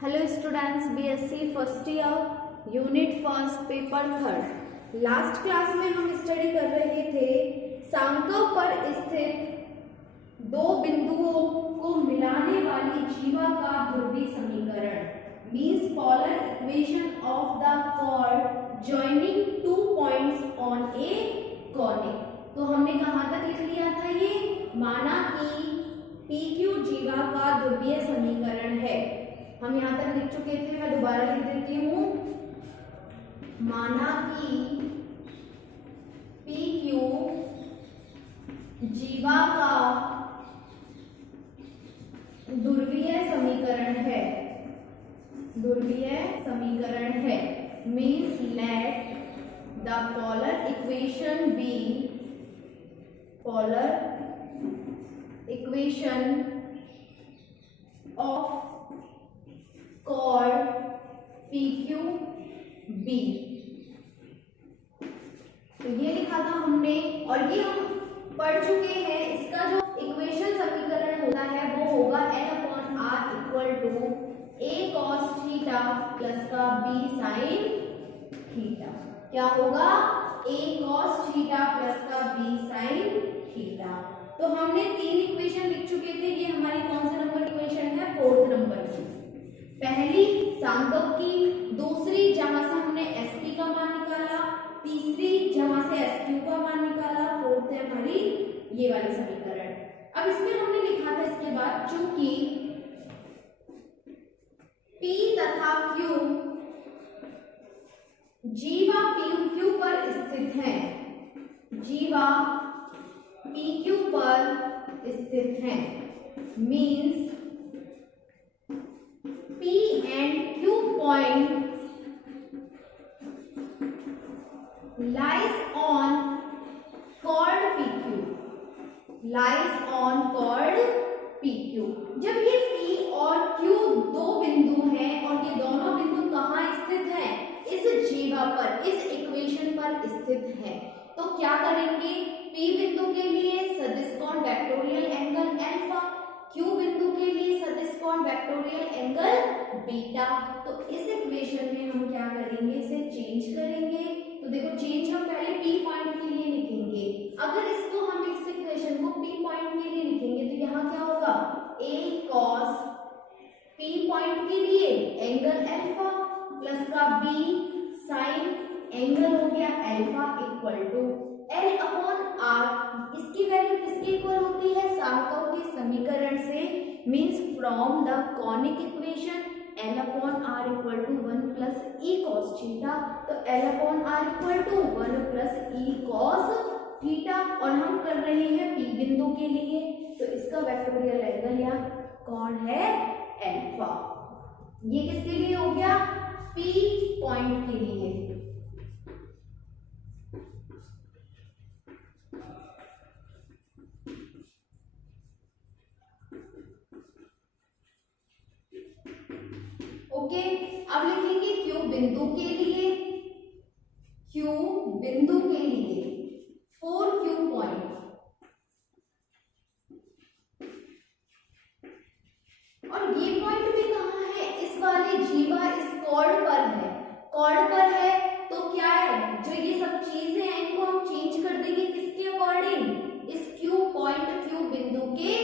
Hello students, BSc first year unit first paper third. Last class में हम study कर रहे थे सांकव पर स्थित दो बिंदुओं को मिलाने वाली जीवा का ध्रुवीय समीकरण means polar equation of the chord joining two points on a conic. तो हमने कहाँ तक लिख लिया था? ये माना कि पी क्यू जीवा का ध्रुवीय समीकरण है। हम यहाँ तक लिख चुके थे, मैं दोबारा लिख देती हूँ। माना कि पी क्यू जीवा का ध्रुवीय समीकरण है, ध्रुवीय समीकरण है means let the polar equation be polar equation of chord PQB। तो ये लिखा था हमने और ये हम पढ़ चुके हैं। इसका जो इक्वेशन समीकरण होता है वो होगा L/R equal to A cos theta plus का B sin थीटा। क्या होगा? A cos थीटा प्लस का B sin थीटा। तो हमने तीन इक्वेशन लिख चुके थे। ये हमारी कौन से नंबर इक्वेशन है? फोर्थ नंबर की। पहली सांकव की, दूसरी जहां से हमने SP का मान निकाला, तीसरी जहां से SQ का मान निकाला, फोर्थ है हमारी ये वाली समीकरण। अब इसमें हमने लिखा था इसके बाद चूंकि P तथा Q जीवा PQ पर स्थित है, जीवा PQ पर स्थित है means P and Q points lies on chord PQ, lies on chord PQ। जब ये P और Q दो बिंदु हैं और ये दोनों बिंदु कहाँ स्थित हैं? इस जीवा पर, इस इक्वेशन पर स्थित है। तो क्या करेंगे? P बिंदु के लिए सदिश कोण वेक्टोरियल एंगल अल्फा, Q बिंदु के लिए सदिश कोण वेक्टोरियल एंगल बीटा। तो इस इक्वेशन में हम क्या करेंगे? इसे चेंज करेंगे। तो देखो चेंज हम पहले P पॉइंट के लिए लिखेंगे। अगर इसको हम इस इक्वेशन को P पॉइंट के लिए लिखेंगे तो यहाँ क्या होगा? A cos P पॉइंट के लिए एंगल अल्फा प्लस का B sin एंगल हो गया अल्फा इक्वल टू L/R। इसकी वैल्यू किसके इक्वल होती है? सांकव के समीकरण से means from the conic equation L/R equal to 1 plus E cos theta. तो L/R equal to 1 plus E cos theta और हम कर रहे हैं P बिंदु के लिए। तो इसका वेक्टोरियल एंगल या कोण है अल्फा। ये किसके लिए हो गया? P पॉइंट के लिए। ओके, अब लिखेंगे Q बिंदु के लिए, Q बिंदु के लिए 4Q पॉइंट और ये पॉइंट भी कहाँ है? इस वाले जीवा इस कॉर्ड पर है, कॉर्ड पर है। तो क्या है? जो ये सब चीजें हैं इनको हम चेंज कर देंगे किसके अकॉर्डिंग? इस Q पॉइंट Q बिंदु के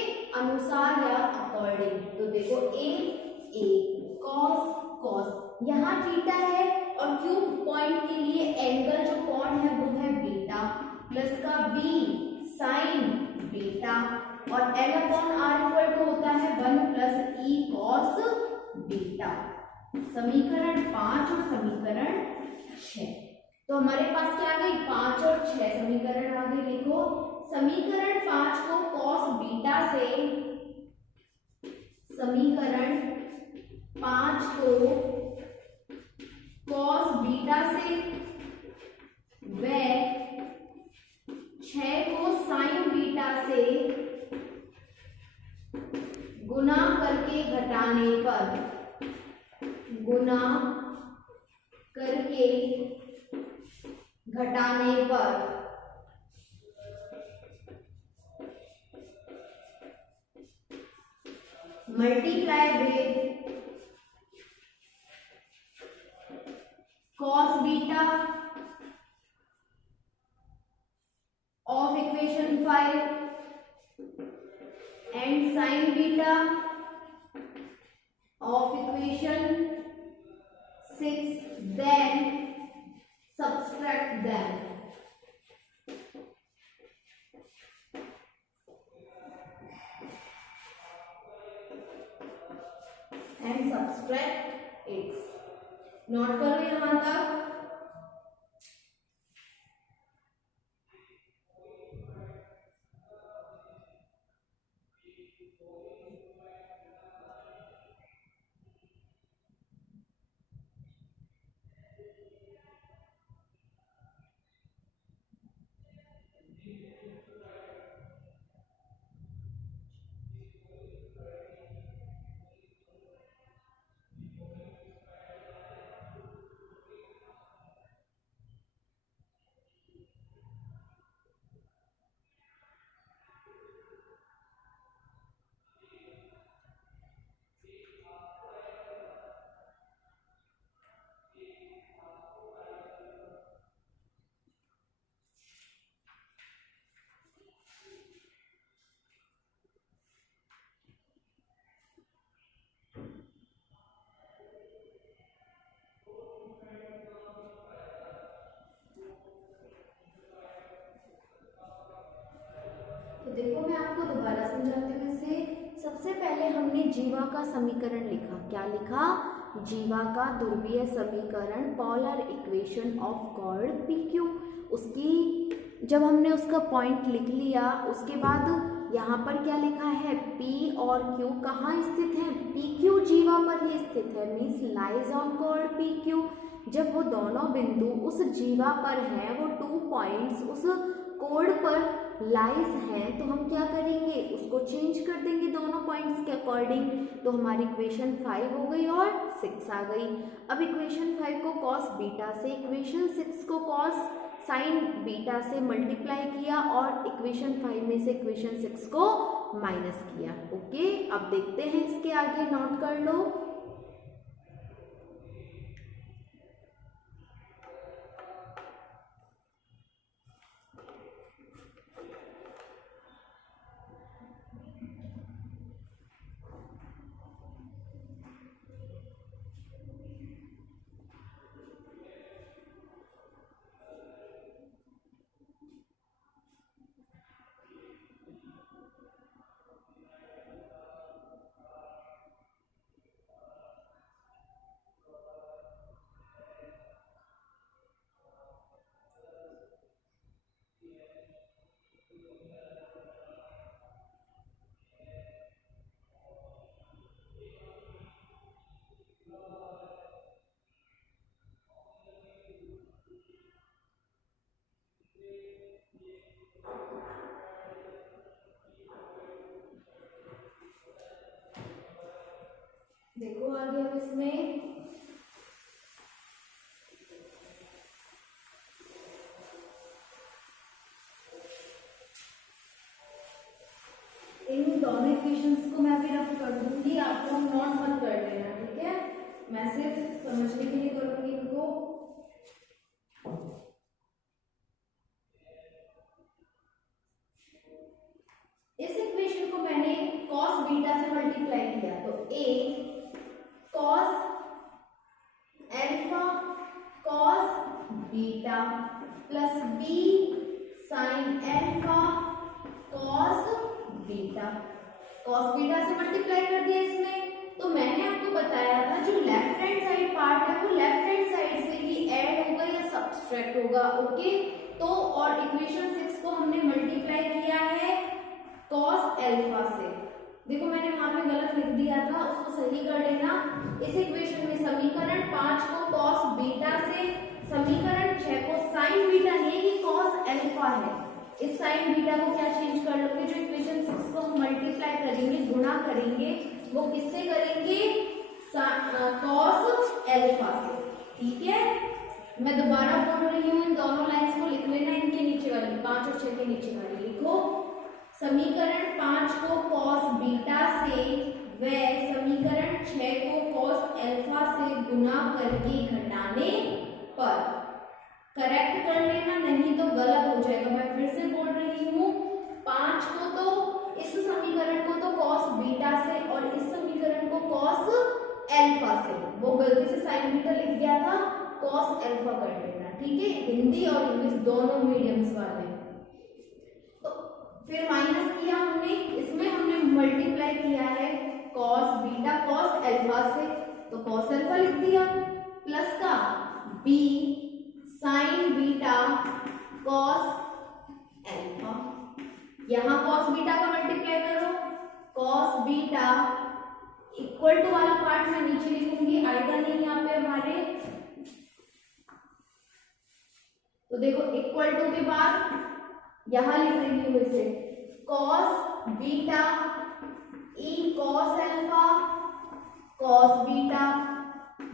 अनुसार या अकॉर्डिंग। तो देखो A cos यहाँ थीटा है और Q पॉइंट के लिए एंगल जो कोण है वो है बीटा प्लस का B sin बीटा और L/R इक्वल टू होता है 1 प्लस E cos बीटा। समीकरण 5 और समीकरण 6। तो हमारे पास क्या आ गई? 5 और 6 समीकरण आ गई। लिखो समीकरण 5 को cos बीटा से, समीकरण 5 को cos बीटा से व 6 को sin बीटा से गुना करके घटाने पर, गुना करके घटाने पर multiply with beta of equation 5 and sign beta of equation 6, then subtract them. And subtract x. Note करो यहां तक। देखो मैं आपको दोबारा समझाती हूँ इसे। सबसे पहले हमने जीवा का समीकरण लिखा। क्या लिखा? जीवा का ध्रुवीय समीकरण, polar equation of chord PQ। उसकी जब हमने उसका पॉइंट लिख लिया, उसके बाद यहाँ पर क्या लिखा है? P और Q कहाँ स्थित है? PQ जीवा पर ही स्थित है, means lies on chord PQ। जब वो दोनों बिंदु उस जीवा पर हैं, वो 2 पॉइंट्स उस कोड पर लाइज हैं, तो हम क्या करेंगे? उसको चेंज कर देंगे दोनों पॉइंट्स के अकॉर्डिंग। तो हमारी इक्वेशन 5 हो गई और 6 आ गई। अब इक्वेशन 5 को कॉस बीटा से, इक्वेशन 6 को कॉस साइन बीटा से मल्टीप्लाई किया और इक्वेशन 5 में से इक्वेशन 6 को माइनस किया। ओके, अब देखते हैं इसके आगे। नोट कर लो। देखो आगे अब इसमें इन दोनों इक्वेशंस को मैं अभी रफ कर दूंगी, आप लोग नोट मत कर लेना, ठीक है? मैं सिर्फ समझने के लिए करूंगी इनको। इस इक्वेशन को मैंने cos बीटा से मल्टीप्लाई किया, तो a cos alpha cos beta plus b sin alpha cos beta. cos beta से मल्टीप्लाई कर दिया इसमें। तो मैंने आपको बताया था जो लेफ्ट हैंड साइड पार्ट है वो लेफ्ट हैंड साइड से ही ऐड होगा या सब्सट्रैक्ट होगा। ओके, तो और इक्वेशन 6 को हमने मल्टीप्लाई किया है cos अल्फा से। देखो मैंने वहां पे गलत लिख दिया था, उसको सही कर लेना। इस इक्वेशन में समीकरण 5 को cos बीटा से, समीकरण 6 को sin बीटा, ये cos अल्फा है। इस sin बीटा को क्या चेंज कर लोगे? जो इक्वेशन 6 को हम मल्टीप्लाई करेंगे, गुणा करेंगे, वो किससे करेंगे? cos अल्फा से। ठीक है, मैं दोबारा बोल रही हूँ, इन दोनों लाइंस को लिख लेना। इनके नीचे वाली 5 और 6 के नीचे वाली लिखो। समीकरण 5 को cos बीटा से व समीकरण 6 को cos अल्फा से गुना करके घटाने पर। करेक्ट कर लेना, नहीं तो गलत हो जाएगा। मैं फिर से बोल रही हूँ, 5 को तो, इस समीकरण को तो कॉस बीटा से और इस समीकरण को कॉस एल्फा से, वो गलती से साइन बीटा लिख गया था, कॉस एल्फा कर लेना, ठीक है। हिंदी और इंग्लिश दोनों मीडियम्स वाले। तो फिर माइनस किया हमने, इसमें हमने मल्टीप्लाई किया है कॉस बीटा कॉस एल्फा से, तो कॉस एल्फा लिख दिया, प्लस का B sine beta cos alpha. यहां कॉस बीटा का मल्टीप्लाई करो, कॉस बीटा इक्वल टू वाला पार्ट मैं नीचे लिखूंगी, आएगा नहीं यहाँ पे हमारे। तो देखो इक्वल टू के बाद यहां लिख रही हूं इसे, cos beta E cos alpha cos beta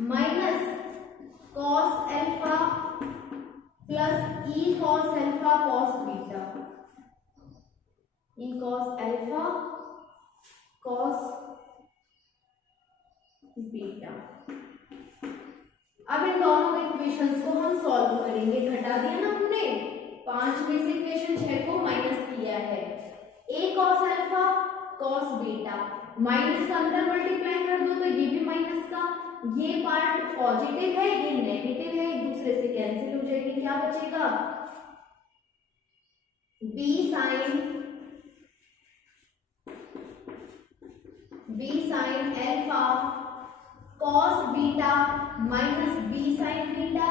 minus cos alpha plus E cos alpha cos beta, E cos alpha cos beta. अब इन दोनों इक्वेशंस को हम सॉल्व करेंगे। घटा दिया ना हमने, 5 में से इक्वेशन 6 को माइनस किया है, a cos alpha cos beta, minus का अंदर मल्टीप्लाई कर दो तो ये भी माइनस का, ये पार्ट पॉजिटिव है ये नेगेटिव है, एक दूसरे से कैंसिल हो जाएगी, क्या बचेगा, B sine alpha cos beta minus B sine beta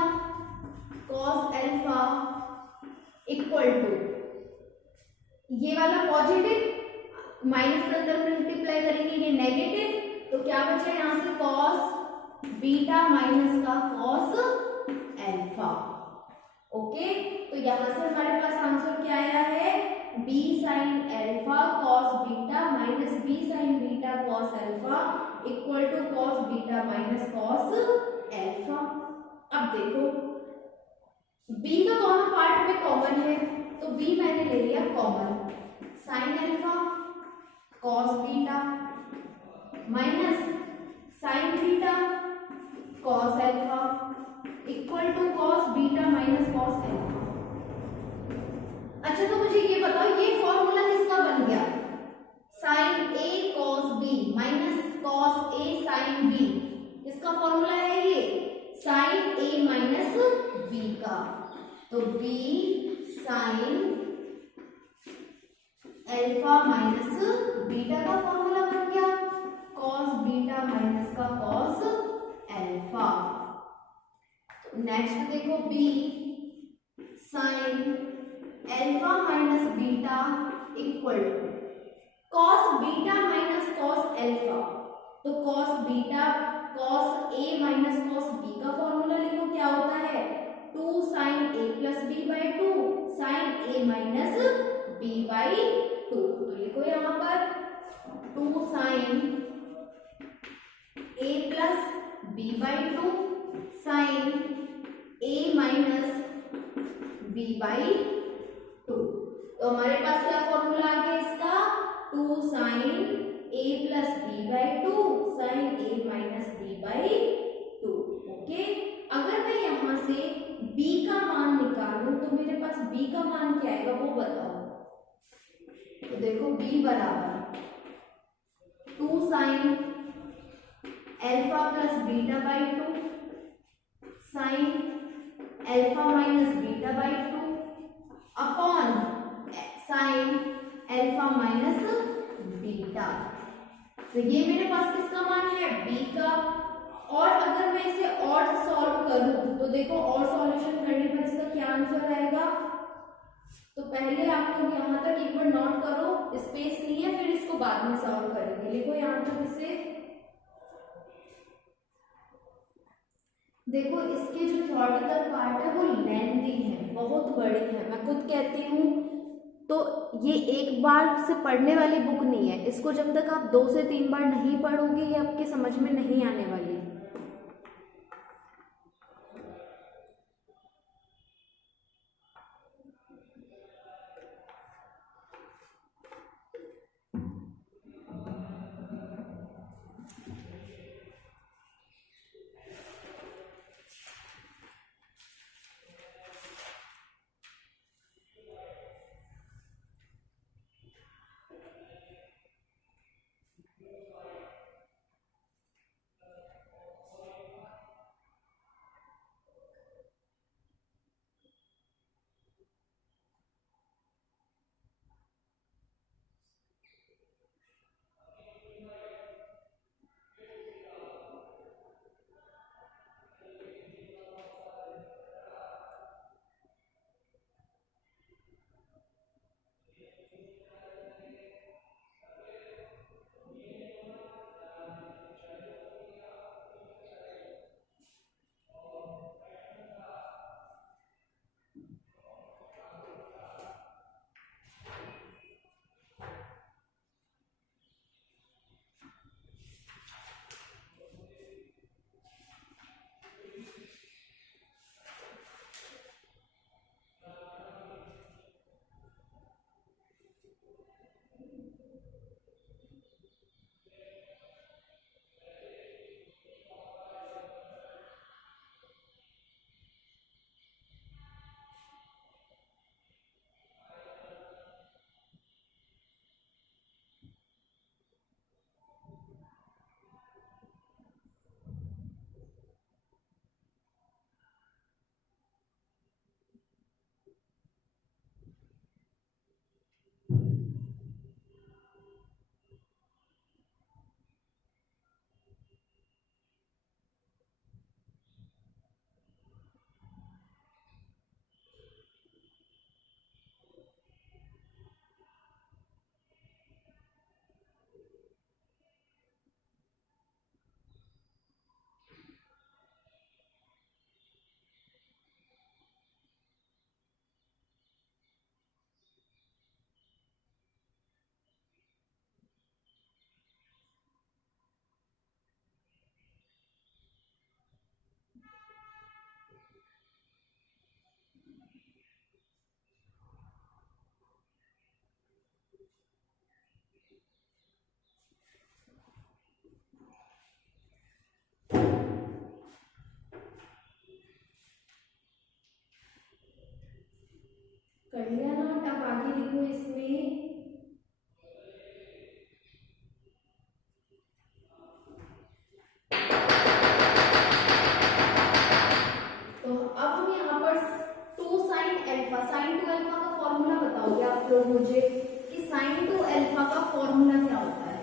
cos alpha equal to, ये वाला पॉजिटिव माइनस के अंदर मल्टीप्लाई करेंगे ये नेगेटिव, तो क्या बचा यहां से कॉस बीटा माइनस का कॉस एल्फा। ओके, तो यहां से हमारे पास आंसर क्या आया है, B sine alpha cos beta minus B sine beta cos alpha equal to cos beta minus cos alpha. अब देखो b का दोनों पार्ट में कॉमन है, तो b मैंने ले लिया common, sine alpha cos beta minus sine beta cos alpha equal to cos beta minus cos alpha. अच्छा, तो मुझे ये बताओ ये फॉर्मूला किसका बन गया, sine A cos B minus cos A sine B, इसका फॉर्मूला है ये साइन ए माइनस बी का, तो B sine alpha minus beta का फॉर्मूला बन गया कॉस बीटा माइनस का कॉस एल्फा। नेक्स्ट देखो B sine alpha minus beta equal to cos beta minus cos alpha, तो cos beta cos A minus cos B का formula लिखो, क्या होता है 2 sine A plus b by 2 sine A minus b by 2, तो लिखो यहां पर 2 sine A plus b by 2 sine A minus b by 2, तो हमारे पास क्या फॉर्मूला आ गया इसका 2 sine A plus b by 2 sine A minus b by 2। Okay, अगर मैं यहां से b का मान निकालूं तो मेरे पास b का मान क्या आएगा वो बताओ, तो देखो b बराबर 2 sine alpha plus beta by 2 sign alpha minus beta by 2 upon sine alpha minus beta, तो ये मेरे पास किसका मान है b का। और अगर मैं इसे और सॉल्व करूं तो देखो और सॉल्यूशन करने पर इसका क्या आंसर आएगा, तो पहले आप लोग यहाँ तक एक बार नोट करो, स्पेस नहीं है, फिर इसको बाद में सॉल्व करेंगे। लिखो यहाँ तक इसे, देखो इसके जो थ्योरेटिकल पार्ट है वो लेंथी है, बहुत बड़े हैं, मैं खुद कहती हूँ, तो ये एक बार से पढ़ने वाली बुक नहीं है, इसको जब तक आप 2 से 3 बार नहीं पढ़ोगे ये आपके समझ में नहीं आने वाली। कर लिया ना। अब आगे लिखो इसमें तो अब हम यहाँ पर 2 sin अल्फा, sin 2 अल्फा का फॉर्मूला बताओगे आप लोग मुझे कि sin 2 अल्फा का फॉर्मूला क्या होता है।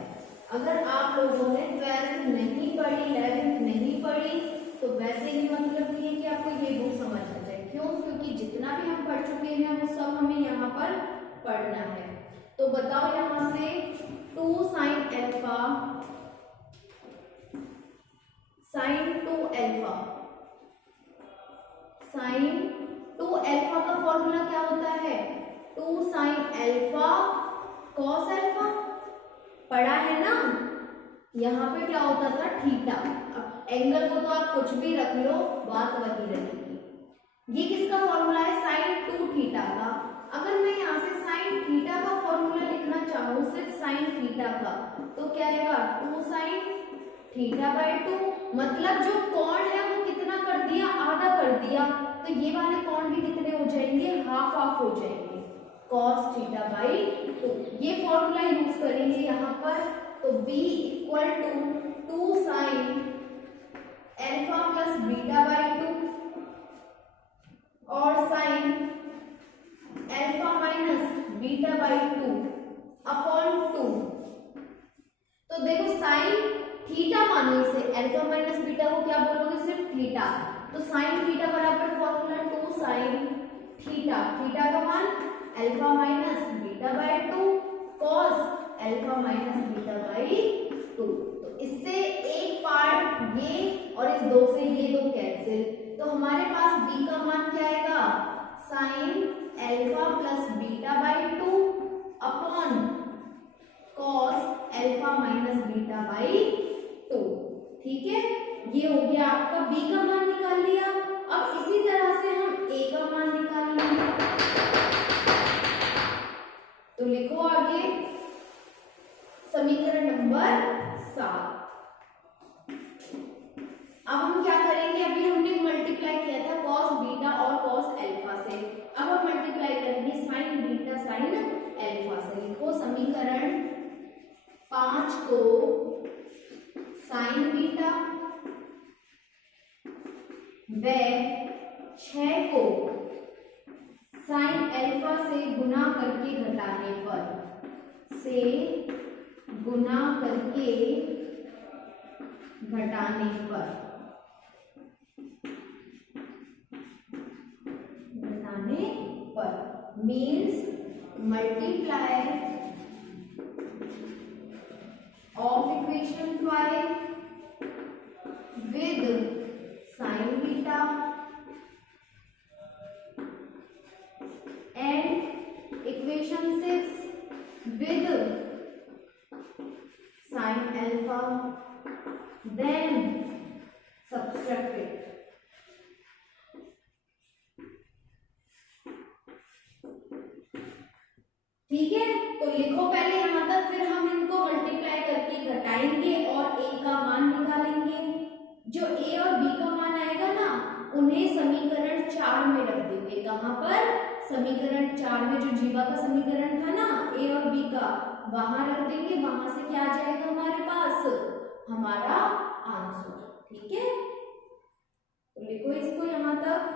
अगर आप लोगों ने 12th नहीं पढ़ी, 11th नहीं पढ़ी, तो वैसे ही मतलब नहीं है कि आपको ये बुक समझ आ जाए। क्यों? क्योंकि जितना भी हम पढ़ चुके हैं वो सब हमें यहाँ पर पढ़ना है। तो बताओ यहाँ से 2 sin alpha, sin 2 alpha, sin 2 alpha का फॉर्मूला क्या होता है? 2 sin अल्फा cos अल्फा, पढ़ा है ना। यहाँ पे क्या होता था? थीटा। अब एंगल को तो आप कुछ भी रख लो, बात वही रहेगी। ये किसका फॉर्मूला है? sin 2 थीटा का। अगर मैं यहाँ से sin थीटा का फॉर्मूला लिखना चाहूँ, सिर्फ sin थीटा का, तो क्या आएगा? 2 sin थीटा बाई 2। मतलब जो कोण है वो कितना कर दिया? आधा कर दिया। तो ये वाले कोण भी कितने हो जाएंगे? हाफ हाफ हो जाएंगे, cos थीटा बाई 2। ये फॉर्मूला यूज करेंगे यहाँ पर। तो b equal to 2 sin alpha plus beta by 2 और sin alpha minus beta by 2 upon 2। तो देखो साइन थीटा मानो इसे, अल्फा माइनस बीटा को क्या बोलोगे? सिर्फ थीटा। तो साइन थीटा बराबर फॉर्मूला 2 साइन थीटा, थीटा का मान alpha minus beta by 2 cos alpha minus beta by 2। तो इससे एक पार्ट ये और इस 2 से ये 2 कैंसिल। तो हमारे पास b का मान क्या आएगा? Sign alpha plus beta by 2 upon cos alpha minus beta by 2। ठीक है, ये हो गया आपका b का मान निकाल लिया। अब इसी तरह से हम a का मान निकाल लेंगे। तो लिखो आगे समीकरण नंबर 7। अब हम क्या करेंगे? अभी हमने मल्टीप्लाई किया था cos बीटा और cos अल्फा से। अब हम मल्टीप्लाई करेंगे sin बीटा sin अल्फा से। लिखो समीकरण 5 को sin बीटा व 6 को sin अल्फा से गुना करके घटाने पर, से गुना करके घटाने पर means multiply of equation 5 with sin beta and equation 6 with sin alpha, then subtract it. ठीक है, तो लिखो पहले यहां तक, फिर हम इनको मल्टीप्लाई करके घटाएंगे और a का मान निकालेंगे। जो a और b का मान आएगा ना, उन्हें समीकरण 4 में रख देंगे। कहां पर? समीकरण 4 में। जो जीवा का समीकरण था ना a और b का, वहां रख देंगे। वहां से क्या आ जाएगा हमारे पास? हमारा आंसर। ठीक है, तो लिखो इसको यहां तक।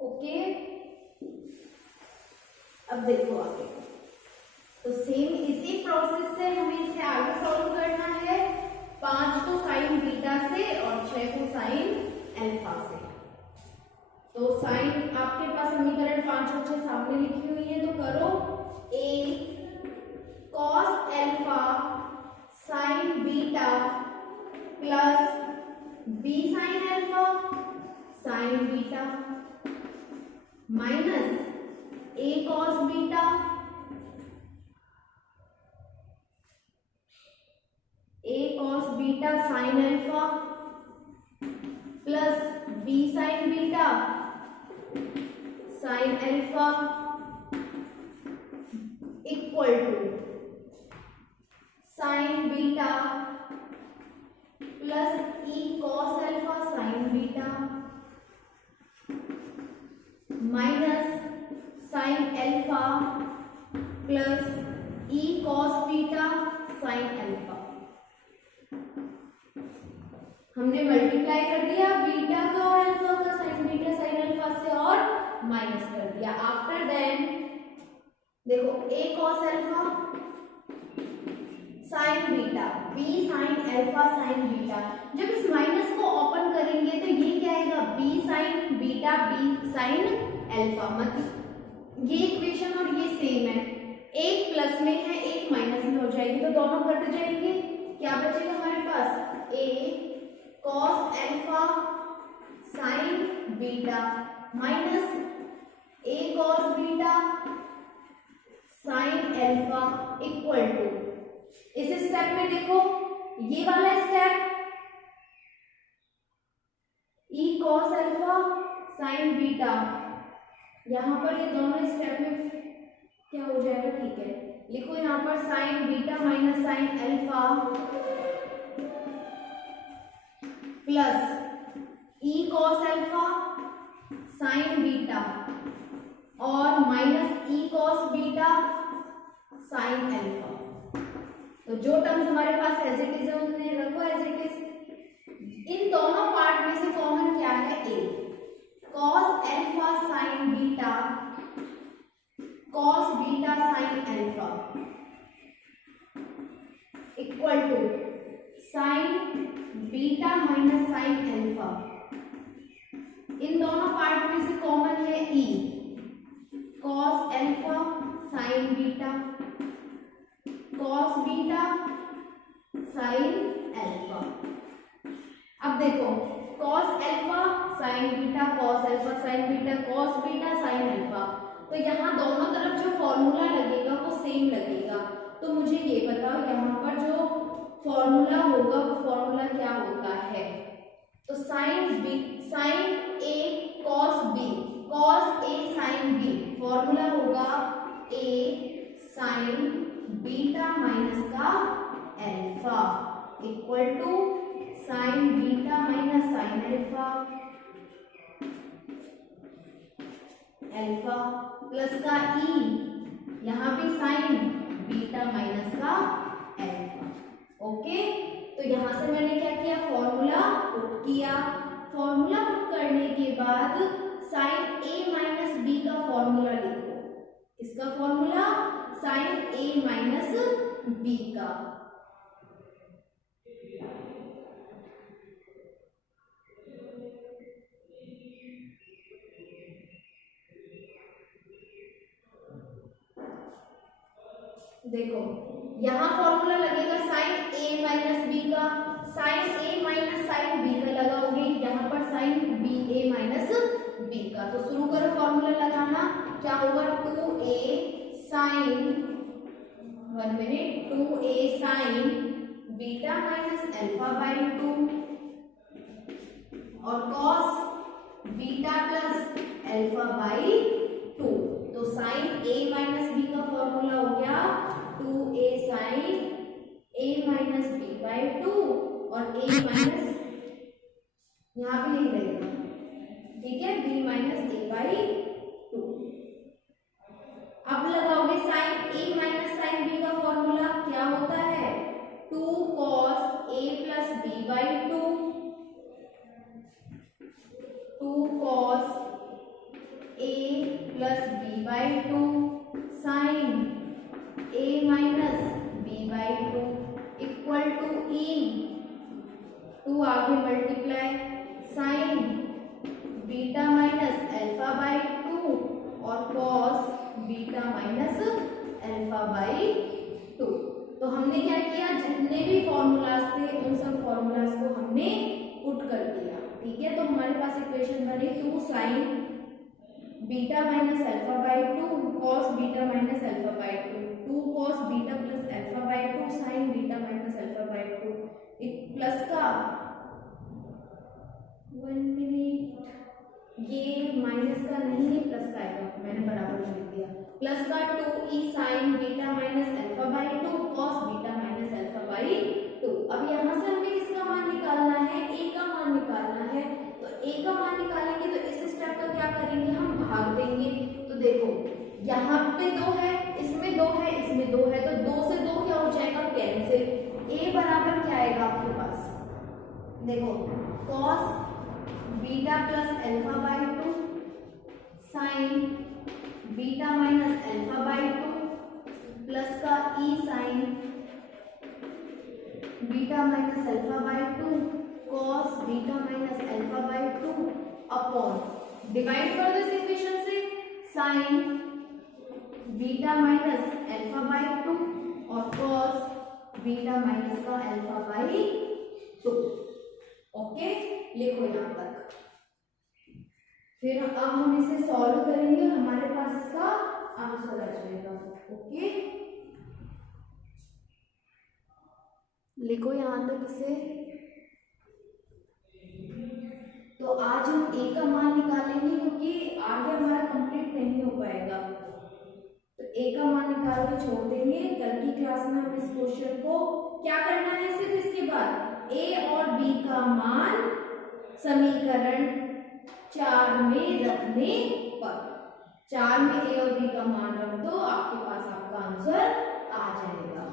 ओके, अब देखो आगे, तो सेम इसी प्रोसेस से हमें इसे आगे सॉल्व करना है। 5 को साइन बीटा से और 6 को साइन अल्फा से। तो साइन आपके पास समीकरण 5 और 6 सामने लिखी हुई है, तो करो a cos alpha sine beta plus b sine alpha sine beta minus a cos beta sine alpha plus b sine beta sine alpha equal to sine beta plus e cos alpha sine beta minus sine alpha plus e cos beta sine alpha. हमने multiply कर दिया beta का और alpha का, sign beta sine alpha से, और minus कर दिया। आफ्टर देन देखो a cos alpha sine beta b sine alpha sine beta, जब इस माइनस को ओपन करेंगे तो ये क्या आएगा, b sine beta b sine alpha. मतलब ये इक्वेशन और ये सेम है, एक प्लस में है एक माइनस में हो जाएगी, तो दोनों कट जाएंगे। क्या बचेगा हमारे पास, a cos alpha sine beta minus a cos beta sine alpha equal to, इस स्टेप में देखो ये वाला step e cos alpha sine beta, यहां पर ये दोनों स्टेप में क्या हो जाएगा, ठीक है, लिखो यहां पर sine beta minus sine alpha plus e cos alpha sine beta और minus e cos beta sine alpha. तो जो टर्म्स हमारे पास एज इट इज है उन्हें रखो एज इट इज। इन दोनों पार्ट में से कॉमन क्या है, a cos alpha sine beta cos beta sine alpha equal to sine beta minus sine alpha. इन दोनों पार्ट में से कॉमन है e cos alpha sine beta cos beta sine alpha. अब देखो cos alpha sine beta cos alpha sine beta cos beta sine alpha, तो यहाँ दोनों तरफ जो फॉर्मूला लगेगा वो सेम लगेगा। तो मुझे ये बताओ यहाँ पर जो फॉर्मूला होगा वो फॉर्मूला क्या होता है, तो sine a cos b cos a sine b, formula होगा a साइन बीटा माइनस का alpha equal to sine beta minus sine alpha plus का e, यहाँ भी साइन बीटा माइनस का अल्फा। ओके, तो यहां से मैंने क्या किया, फॉर्मूला पुट किया। फॉर्मूला पुट करने के बाद साइन a माइनस बी का फॉर्मूला लिखो, इसका formula sine a minus B का। देखो यहाँ फॉर्मूला लगेगा साइन a माइनस बी का, sine a minus sine b का लगाओगे, यहाँ पर sine b a minus B का। तो शुरू करो फॉर्मूला लगाना, क्या होगा 2a sine 2a sine beta minus alpha by 2 और cos beta plus alpha by 2। तो साइन a माइनस बी का फॉर्मूला हो गया 2a sine a minus b by 2 और a माइनस यहाँ भी यही रहेगा, ठीक है, b माइनस a बाई 2। अब लगाओगे sine a minus sine b का फॉर्मूला, क्या होता है 2 cos a plus b by 2, 2 cos two आगे multiply sine beta minus alpha by two और cos beta minus alpha by two. तो हमने क्या किया, जितने भी फॉर्मूलाज थे उन सब फॉर्मूलाज को हमने पुट कर दिया। ठीक है, तो हमारे पास इक्वेशन बनी two sine beta minus alpha by two cos beta minus alpha by two, two cos beta plus alpha by two sine beta minus alpha by two, एक प्लस का 1 मिनट, ये माइनस का नहीं है प्लस का आएगा, मैंने बराबर लिख दिया, प्लस का 2e sign beta minus alpha by two cos beta minus alpha by to. अब यहाँ से हमें किसका मान निकालना है, a का मान निकालना है। तो a का मान निकालेंगे तो इस स्टेप का क्या करेंगे, हम भाग देंगे। तो देखो यहाँ पे 2 है, इसमें 2 है, इसमें 2 है, तो 2 से 2 क्या हो जाएगा, कैंसिल। a बराबर क्या आएगा आपके पास, देखो cos beta plus alpha by two sine beta minus alpha by two plus का e sign beta minus alpha by two cos beta minus alpha by two upon divide कर दो इस इक्वेशन से sign beta minus alpha by two और cos beta minus का alpha by to. Okay, लिखो यहां तक। फिर अब हम इसे सॉल्व करेंगे, हमारे पास इसका आंसर आ जाएगा। ओके, लिखो यहां तक इसे। तो आज हम a का मान निकालेंगे क्योंकि आगे हमारा कंप्लीट नहीं हो पाएगा, तो a का मान निकाल के छोड़ देंगे। कल की क्लास में हम इस क्वेश्चन को क्या करना है, सिर्फ इसके बाद a और b का मान समीकरण 4 में रखने पर, 4 में a और b का मान रख दो, आपके पास आपका आंसर आ जाएगा।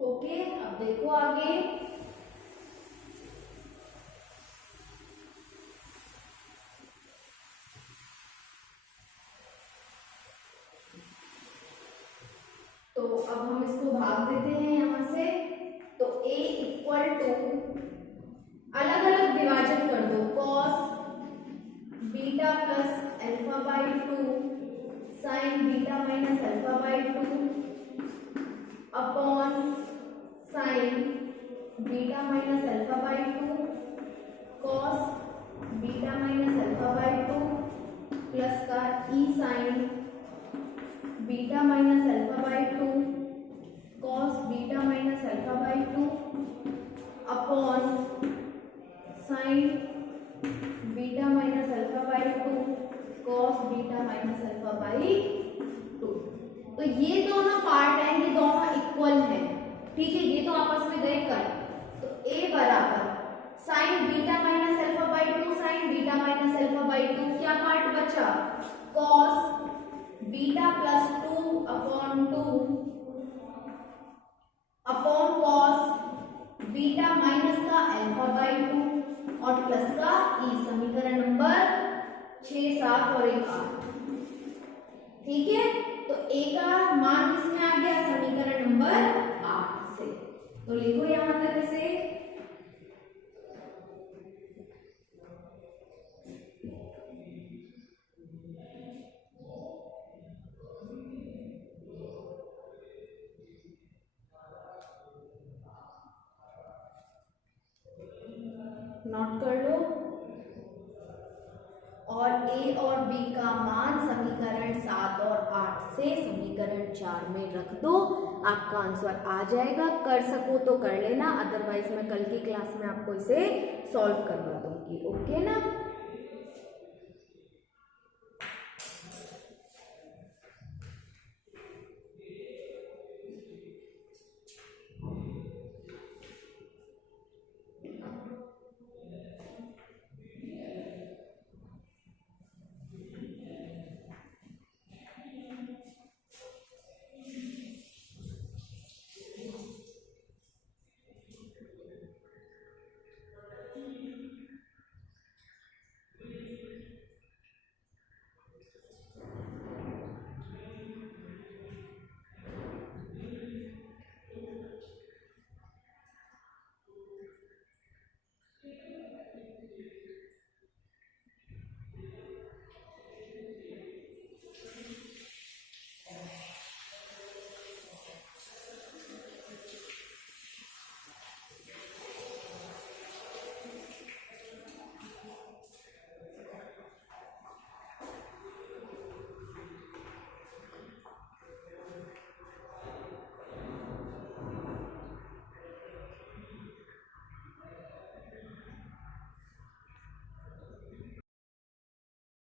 ओके, अब देखो आगे। तो अब हम इसको भाग देते हैं यहां से। तो a इक्वल टू, अलग अलग विभाजन कर दो, cos beta plus alpha by two sine beta minus alpha by two upon sine beta minus alpha by two cos beta minus alpha by two plus का ई sine beta minus alpha by two cos beta minus alpha by two upon sine beta minus alpha by two cos beta minus alpha by two. तो ये दोनों part हैं, ये दोनों equal हैं, ठीक है, ये तो आपस में गए कर। तो a बराबर sign beta minus alpha by two sine beta minus alpha by to, क्या पार्ट बचा, cos beta plus two upon two upon cos beta minus का अल्फा बाई टू और प्लस का ई, समीकरण नंबर 6, 7 और 1 8। ठीक है, तो a का मान किसमें आ गया, समीकरण नंबर 8 से। तो लिखो यहां तक इसे। और a और b का मान समीकरण 7 और 8 से समीकरण 4 में रख दो, आपका आंसर आ जाएगा। कर सको तो कर लेना, अदरवाइज मैं कल की क्लास में आपको इसे सॉल्व करवा दूंगी। ओके ना।